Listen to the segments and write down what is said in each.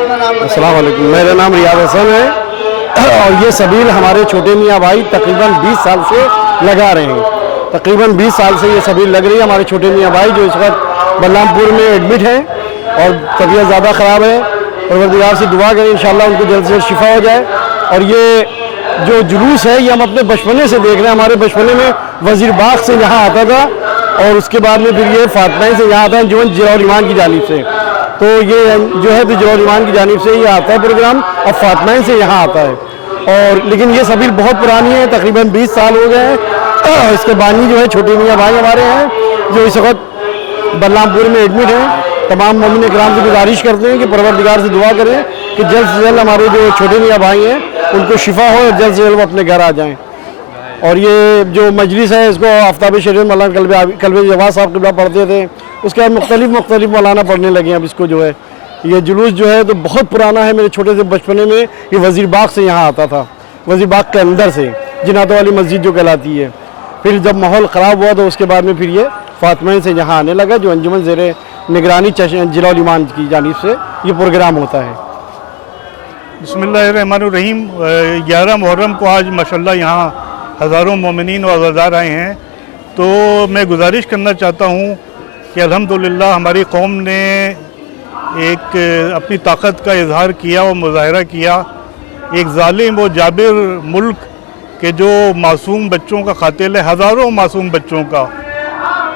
السلام علیکم، میرا نام ریاض حسن ہے اور یہ سبیل ہمارے چھوٹے میاں بھائی تقریباً 20 سال سے لگا رہے ہیں. تقریباً 20 سال سے یہ سبیل لگ رہی ہے. ہمارے چھوٹے میاں بھائی جو اس وقت بلرام پور میں ایڈمٹ ہیں اور طبیعت زیادہ خراب ہے، پروردگار سے دعا کریں انشاءاللہ ان کو جلد سے شفا ہو جائے. اور یہ جو جلوس ہے یہ ہم اپنے بچپنے سے دیکھ رہے ہیں. ہمارے بچپنے میں وزیر باغ سے یہاں آتا تھا اور اس کے بعد میں پھر یہ فاطمہ سے یہاں آتا ہے جو ضیاء الرحمان کی جانب سے. تو یہ جو ہے ضیاء الرحمان کی جانب سے یہ آتا ہے پروگرام، اب فاطمہ سے یہاں آتا ہے. اور لیکن یہ سبیل بہت پرانی ہے، تقریباً 20 سال ہو گئے ہیں. اس کے بانی جو ہے چھوٹے میاں بھائی ہمارے ہیں جو اس وقت بلرام پور میں ایڈمٹ ہیں. تمام مومن کرام سے گزارش کرتے ہیں کہ پروردگار سے دعا کریں کہ جلد سے جلد ہمارے جو چھوٹے میاں بھائی ہیں ان کو شفا ہو اور جلد سے جلد وہ اپنے گھر آ جائیں. اور یہ جو مجلس ہے اس کو آفتاب شریف مولانا قلب جواد صاحب قبلہ پڑھتے تھے، اس کے بعد مختلف مولانا پڑھنے لگے ہیں. اب اس کو جو ہے یہ جلوس جو ہے تو بہت پرانا ہے. میرے چھوٹے سے بچپنے میں یہ وزیر باغ سے یہاں آتا تھا، وزیر باغ کے اندر سے جناتوں والی مسجد جو کہلاتی ہے. پھر جب ماحول خراب ہوا تو اس کے بعد میں پھر یہ فاطمہ سے یہاں آنے لگا جو انجمن زیر نگرانی ضیاء الرحمان کی جانب سے یہ پروگرام ہوتا ہے. بسم اللہ الرحمن الرحیم. 11 محرم کو آج ماشاءاللہ یہاں ہزاروں مومنین و عزادار آئے ہیں. تو میں گزارش کرنا چاہتا ہوں کہ الحمدللہ ہماری قوم نے ایک اپنی طاقت کا اظہار کیا اور مظاہرہ کیا. ایک ظالم و جابر ملک کہ جو معصوم بچوں کا قاتل ہے، ہزاروں معصوم بچوں کا،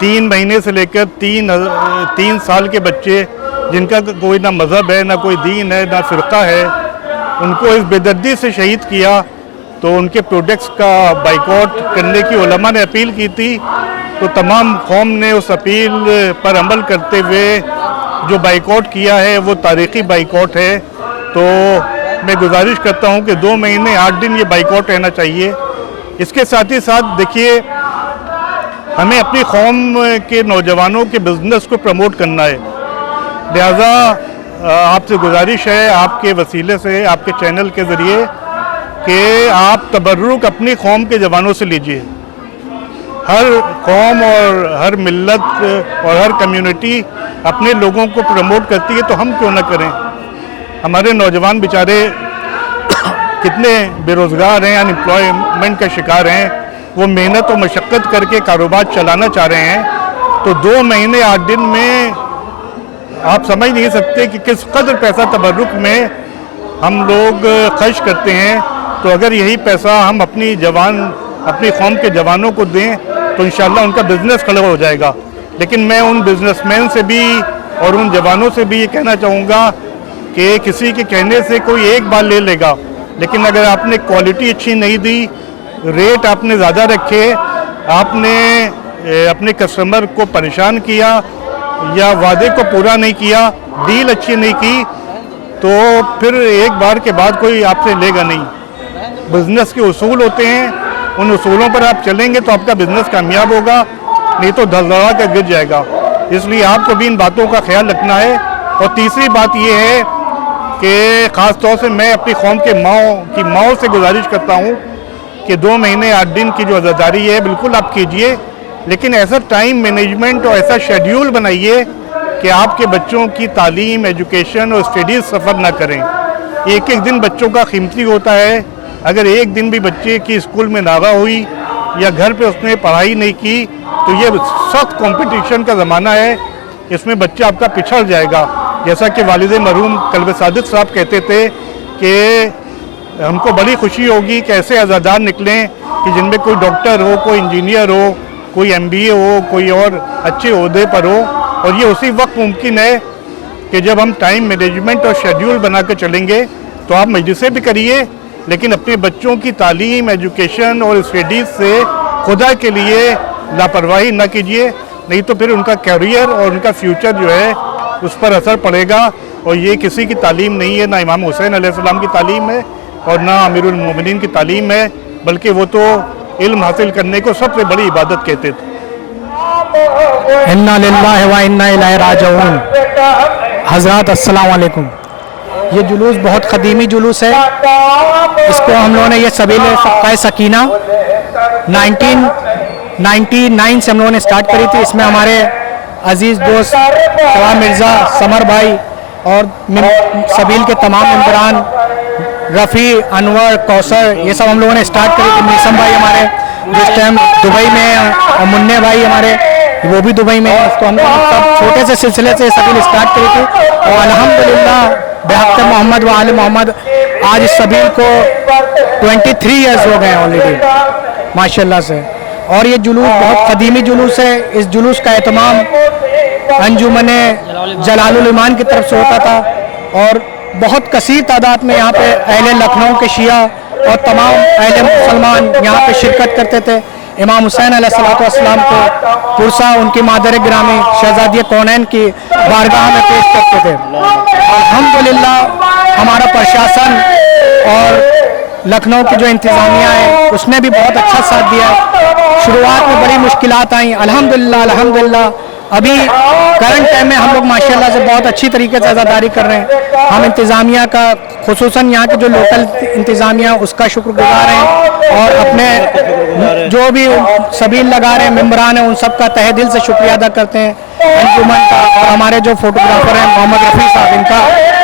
3 مہینے سے لے کر 3 سال کے بچے جن کا کوئی نہ مذہب ہے، نہ کوئی دین ہے، نہ فرقہ ہے، ان کو اس بے دردی سے شہید کیا. تو ان کے پروڈکٹس کا بائیکاٹ کرنے کی علماء نے اپیل کی تھی. تو تمام قوم نے اس اپیل پر عمل کرتے ہوئے جو بائیکاٹ کیا ہے وہ تاریخی بائیکاٹ ہے. تو میں گزارش کرتا ہوں کہ 2 مہینے 8 دن یہ بائیکاٹ رہنا چاہیے. اس کے ساتھ ہی ساتھ دیکھیے ہمیں اپنی قوم کے نوجوانوں کے بزنس کو پروموٹ کرنا ہے. لہذا آپ سے گزارش ہے آپ کے وسیلے سے، آپ کے چینل کے ذریعے، کہ آپ تبرک اپنی قوم کے جوانوں سے لیجئے. ہر قوم اور ہر ملت اور ہر کمیونٹی اپنے لوگوں کو پروموٹ کرتی ہے تو ہم کیوں نہ کریں. ہمارے نوجوان بیچارے کتنے بے روزگار ہیں، ان امپلائمنٹ کا شکار ہیں. وہ محنت و مشقت کر کے کاروبار چلانا چاہ رہے ہیں. تو 2 مہینے 8 دن میں آپ سمجھ نہیں سکتے کہ کس قدر پیسہ تبرک میں ہم لوگ خرچ کرتے ہیں. تو اگر یہی پیسہ ہم اپنی قوم کے جوانوں کو دیں تو انشاءاللہ ان کا بزنس کھڑا ہو جائے گا. لیکن میں ان بزنس مین سے بھی اور ان جوانوں سے بھی یہ کہنا چاہوں گا کہ کسی کے کہنے سے کوئی ایک بار لے لے گا، لیکن اگر آپ نے کوالٹی اچھی نہیں دی، ریٹ آپ نے زیادہ رکھے، آپ نے اپنے کسٹمر کو پریشان کیا یا وعدے کو پورا نہیں کیا، ڈیل اچھی نہیں کی، تو پھر ایک بار کے بعد کوئی آپ سے لے گا نہیں. بزنس کے اصول ہوتے ہیں، ان اصولوں پر آپ چلیں گے تو آپ کا بزنس کامیاب ہوگا، نہیں تو دھڑدھڑا کے گر جائے گا. اس لیے آپ کو بھی ان باتوں کا خیال رکھنا ہے. اور تیسری بات یہ ہے کہ خاص طور سے میں اپنی قوم کے ماؤں سے گزارش کرتا ہوں کہ 2 مہینے 8 دن کی جو عزاداری ہے بالکل آپ کیجئے، لیکن ایسا ٹائم مینجمنٹ اور ایسا شیڈیول بنائیے کہ آپ کے بچوں کی تعلیم، ایجوکیشن اور اسٹڈیز سفر نہ کریں. ایک دن بچوں کا قیمتی ہوتا ہے. اگر ایک دن بھی بچے کی اسکول میں ناغہ ہوئی یا گھر پہ اس نے پڑھائی نہیں کی تو یہ سخت کمپٹیشن کا زمانہ ہے، اس میں بچہ آپ کا پچھڑ جائے گا. جیسا کہ والد مرحوم قلب صادق صاحب کہتے تھے کہ ہم کو بڑی خوشی ہوگی کہ ایسے عزادار نکلیں کہ جن میں کوئی ڈاکٹر ہو، کوئی انجینئر ہو، کوئی MBA ہو، کوئی اور اچھے عہدے پر ہو. اور یہ اسی وقت ممکن ہے کہ جب ہم ٹائم مینجمنٹ اور شیڈیول بنا کر چلیں گے. تو آپ مجلسیں بھی کریے لیکن اپنے بچوں کی تعلیم، ایجوکیشن اور اسٹڈیز سے خدا کے لیے لاپرواہی نہ کیجیے، نہیں تو پھر ان کا کیریئر اور ان کا فیوچر جو ہے اس پر اثر پڑے گا. اور یہ کسی کی تعلیم نہیں ہے، نہ امام حسین علیہ السلام کی تعلیم ہے اور نہ امیر المومنین کی تعلیم ہے، بلکہ وہ تو علم حاصل کرنے کو سب سے بڑی عبادت کہتے تھے. انا للہ و انا الیہ راجعون. حضرات السلام علیکم. یہ جلوس بہت قدیمی جلوس ہے. اس کو ہم لوگوں نے یہ سبیل صدقہ سکینہ 1999 سے ہم لوگوں نے سٹارٹ کری تھی. اس میں ہمارے عزیز دوست شواب مرزا، سمر بھائی، اور سبیل کے تمام ممبران رفیع، انور، کوثر، یہ سب ہم لوگوں نے اسٹارٹ کری تھی. میسم بھائی ہمارے جس ٹائم دبئی میں ہیں، اور منع بھائی ہمارے وہ بھی دبئی میں ہیں. تو ہم نے سب چھوٹے سے سلسلے سے سبیل اسٹارٹ کری تھی، اور الحمدللہ بحق محمد و آل محمد آج اس سبیل کو 23 ایئرز ہو گئے ہیں آلریڈی ماشاءاللہ سے. اور یہ جلوس بہت قدیمی جلوس ہے. اس جلوس کا اہتمام انجمن جلال الایمان کی طرف سے ہوتا تھا، اور بہت کثیر تعداد میں یہاں پہ اہل لکھنؤ کے شیعہ اور تمام اہل مسلمان یہاں پہ شرکت کرتے تھے. امام حسین علیہ السلام کو پرسا ان کی مادر گرامی شہزادی کونین کی بارگاہ میں پیش کرتے تھے. الحمدللہ ہمارا پرشاسن اور لکھنؤ کی جو انتظامیہ ہے اس نے بھی بہت اچھا ساتھ دیا ہے. شروعات میں بڑی مشکلات آئیں، الحمدللہ ابھی کرنٹ ٹائم میں ہم لوگ ماشاءاللہ سے بہت اچھی طریقے سے عزاداری کر رہے ہیں. ہم انتظامیہ کا، خصوصاً یہاں کے جو لوکل انتظامیہ اس کا شکر گزار ہیں، اور اپنے جو بھی سبیل لگا رہے ہیں ممبران ہیں ان سب کا تہہ دل سے شکریہ ادا کرتے ہیں. انجمن کا اور ہمارے جو فوٹوگرافر ہیں محمد رفیع صاحب، ان کا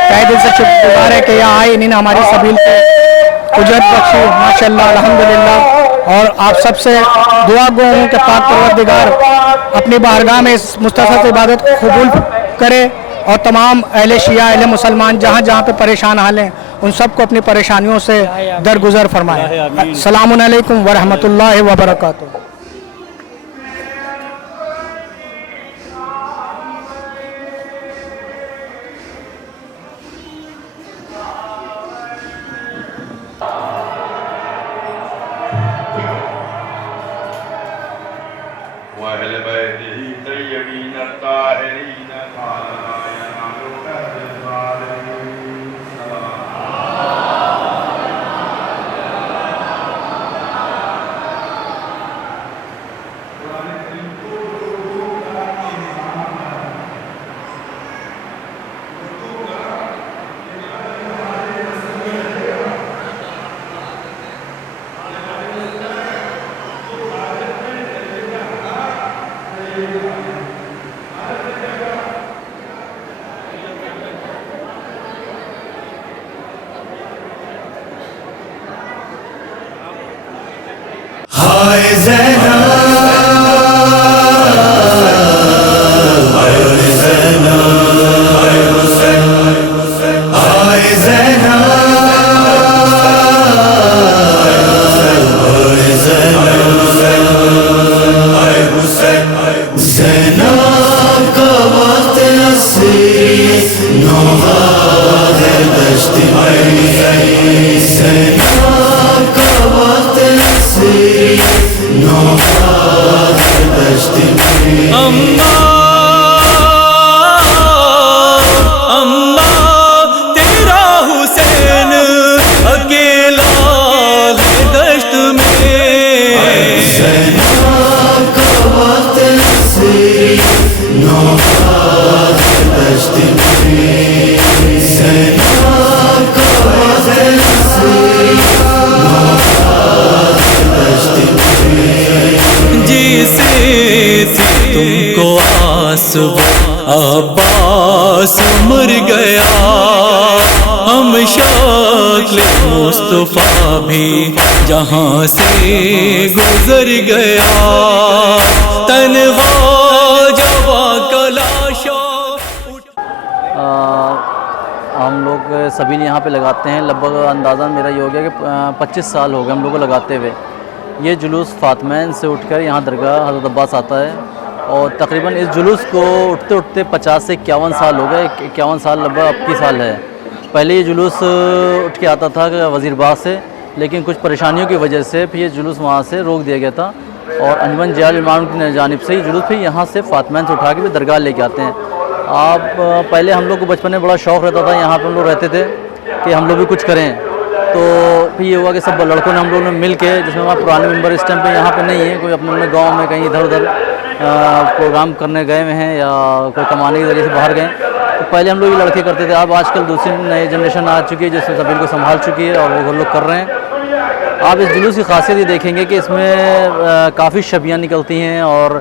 تہہ دل سے شکر گزار ہے کہ یہاں آئے، انہوں نے ہماری سبیل کو اجرت بخشی ماشاءاللہ الحمدللہ. اور آپ سب سے دعا گو ہوں کہ پاک پروردگار اپنی بارگاہ میں اس مختصر عبادت کو قبول کرے، اور تمام اہل شیعہ، اہل مسلمان جہاں جہاں پہ پریشان حال ہیں ان سب کو اپنی پریشانیوں سے درگزر فرمائے. السلام علیکم ورحمۃ اللہ وبرکاتہ. وأهل بيته الطيبين الطاهرين قالنا ينالون الظالمين. عباس مر گیا، ہم شکل مصطفیٰ بھی جہاں سے گزر گیا، تنہا جوا کلاشا. ہم لوگ سبیل یہاں پہ لگاتے ہیں، لگ بھگ اندازہ میرا یہ ہو گیا کہ 25 سال ہو گئے ہم لوگ کو لگاتے ہوئے. یہ جلوس فاطمین سے اٹھ کر یہاں درگاہ حضرت عباس آتا ہے، اور تقریباً اس جلوس کو اٹھتے اٹھتے 50 سے 51 سال ہو گئے. 51 سال لگ بھگ اب کی سال ہے. پہلے یہ جلوس اٹھ کے آتا تھا وزیر باغ سے، لیکن کچھ پریشانیوں کی وجہ سے پھر یہ جلوس وہاں سے روک دیا گیا تھا، اور انجمن جلال الایمان کی جانب سے یہ جلوس پھر یہاں سے فاطمین سے اٹھا کے بھی درگاہ لے کے آتے ہیں. آپ پہلے ہم لوگ کو بچپن میں بڑا شوق رہتا تھا، یہاں پہ ہم لوگ رہتے تھے کہ ہم لوگ بھی کچھ کریں. تو پھر یہ ہوا کہ سب لڑکوں نے ہم لوگوں نے مل کے، جس میں ہمارے پرانے ممبر اس ٹائم پہ یہاں پہ نہیں ہیں، کوئی اپنے گاؤں میں کہیں ادھر ادھر پروگرام کرنے گئے ہوئے ہیں یا کوئی کمانے کے ذریعے سے باہر گئے. تو پہلے ہم لوگ یہ لڑکے کرتے تھے. اب آج کل دوسری نئی جنریشن آ چکی ہے جس سے سبیل کو سنبھال چکی ہے، اور وہ لوگ کر رہے ہیں. آپ اس جلوس کی خاصیت یہ دیکھیں گے کہ اس میں کافی شبیاں نکلتی ہیں، اور